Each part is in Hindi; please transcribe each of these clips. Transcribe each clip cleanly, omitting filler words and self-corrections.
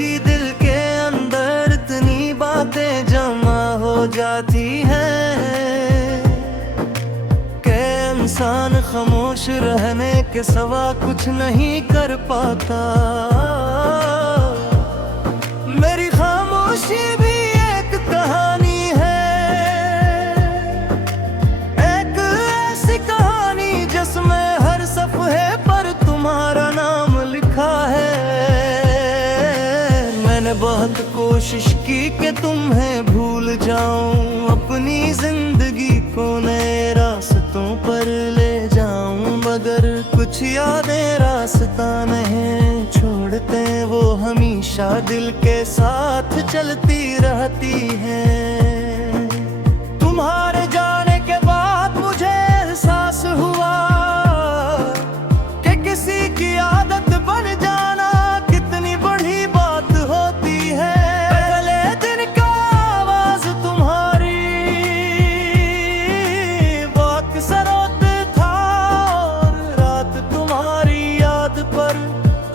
कभी दिल के अंदर इतनी बातें जमा हो जाती हैं कि इंसान खामोश रहने के सिवा कुछ नहीं कर पाता। मेरी खामोशी भी एक कहानी है, एक ऐसी कहानी जिसमें हर सफ़े पर तुम्हारा नाम लिखा है। मैंने बहुत कोशिश की कि तुम्हें भूल जाऊं, अपनी जिंदगी को नए रास्तों पर ले जाऊं, मगर कुछ यादें रास्ता नहीं छोड़ते, वो हमेशा दिल के साथ चलती रहती हैं। तुम्हारे जाने के बाद मुझे एहसास हुआ कि किसी की आदत बन जाना कितनी बड़ी बात होती है। पहले दिन का आवाज तुम्हारी बहुत सरोत था, और रात तुम्हारी याद पर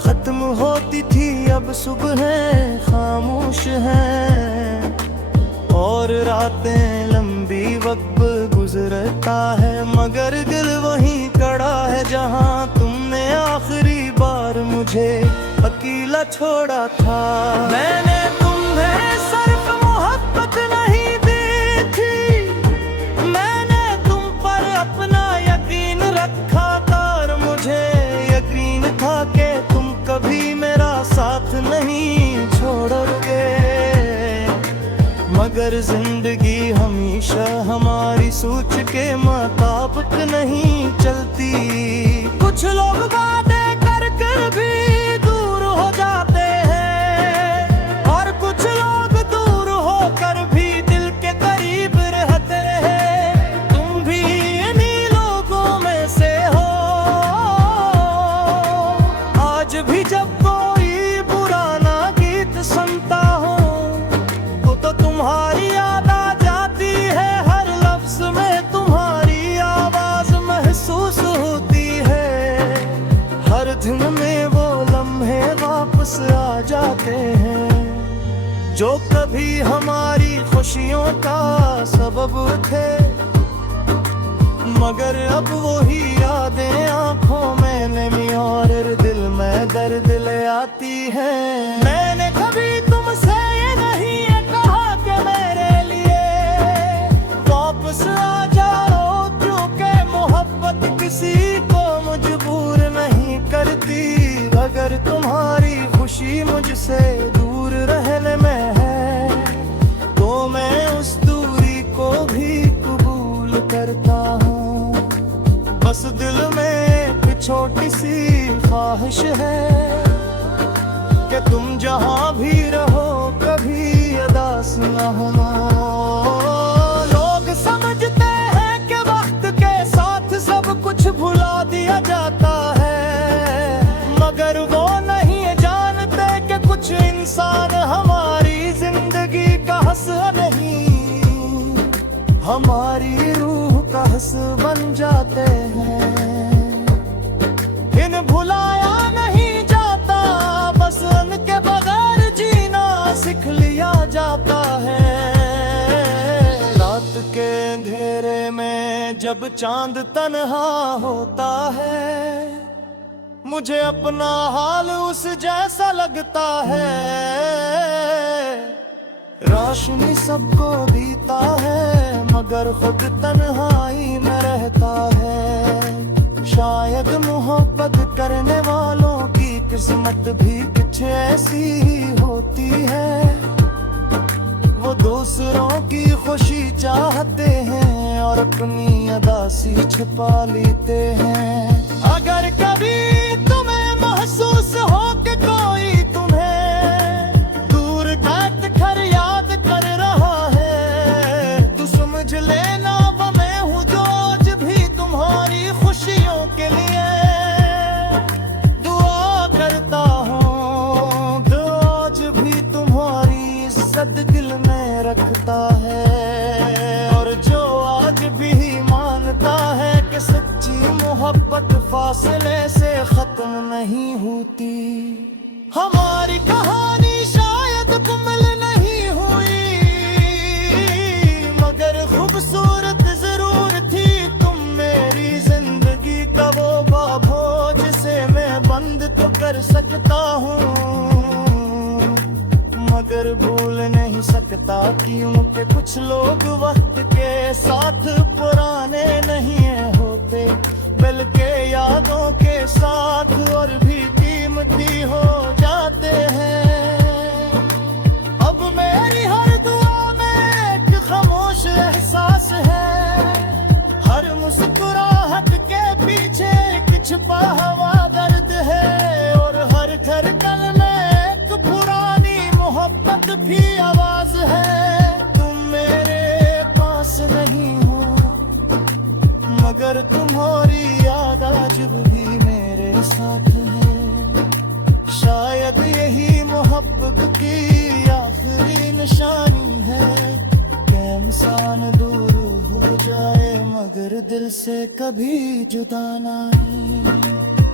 खत्म होती थी। अब सुबह खामोश है और रातें लंबी वक्त गुजरता है, मगर दिल वहीं खड़ा है जहां तुमने आखिरी बार मुझे अकेला छोड़ा था। मैंने तुम्हें सिर्फ मोहब्बत नहीं दी थी, मैंने तुम पर अपना यकीन रखा था, और मुझे यकीन था कि तुम कभी मेरा साथ नहीं छोड़ोगे। मगर जिंदगी हमेशा हमारी सोच के मुताबिक नहीं चलती। कुछ लोग बातें कर कर भी दूर हो जाते हैं, और कुछ लोग दूर होकर भी दिल के करीब रहते हैं। तुम भी इन्हीं लोगों में से हो। आज भी जब कोई पुराना गीत सुनता हूँ तो तुम्हारी याद आ जाती है, हर लफ्ज में तुम्हारी आवाज महसूस होती है। हर दिन में वो लम्हे वापस आ जाते हैं जो कभी हमारी खुशियों का सबब थे, मगर अब वही यादें आंखों में नमी और दिल में दर्द ले आती है। मैंने कभी तुमसे ये नहीं कहा कि मेरे लिए वापस आ जाओ, क्योंकि मोहब्बत किसी को मजबूर नहीं करती। अगर तुम्हारी खुशी मुझसे दूर रहने में है तो मैं उस दूरी को भी कबूल करता हूँ। बस दिल में एक छोटी सी ख्वाहिश है कि तुम जहाँ भी रहो कभी उदास न होना। लोग समझते हैं कि वक्त के साथ सब कुछ भुला दिया जाता है, मगर वो नहीं जानते कि कुछ इंसान हमारी जिंदगी का हिस्सा नहीं, हमारी रूह का हिस्सा बन जाते हैं। इन भुलाया नहीं जाता, बस उनके बगैर जीना सीख लिया जाता है। रात के अंधेरे में जब चांद तन्हा होता है, मुझे अपना हाल उस जैसा लगता है। रोशनी सबको दीता है, मगर खुद तन्हाई में रहता है। शायद मोहब्बत करने वालों की किस्मत भी कुछ ऐसी होती है, वो दूसरों की खुशी चाहते हैं और अपनी अदासी छुपा लेते हैं। अगर कभी तुम्हें महसूस हो कि कोई तुम्हें दूर बैठ कर याद कर रहा है, तो समझ लेना वो मैं हूँ जो आज भी तुम्हारी खुशियों के लिए दुआ करता हूँ, जो आज भी तुम्हारी इज्जत दिल में रखता है, और जो आज भी मानता है कि सच्ची मोहब्बत फासले से खत्म नहीं होती। हमारी कहानी बताती हूँ कि कुछ लोग वक्त के साथ पुराने नहीं होते, बल्कि यादों के साथ और भी कीमती हो जाते हैं। अब मेरी हर दुआ में एक खामोश एहसास है, हर मुस्कुराहट के पीछे एक छुपा हुआ दर्द है, और हर धड़कन में एक पुरानी मोहब्बत भी आवाज है। तुम मेरे पास नहीं हो, मगर तुम्हारी याद आज भी मेरे साथ है। शायद यही मोहब्बत की आखिरी निशानी है कि इंसान दूर हो जाए मगर दिल से कभी जुदा ना रहे।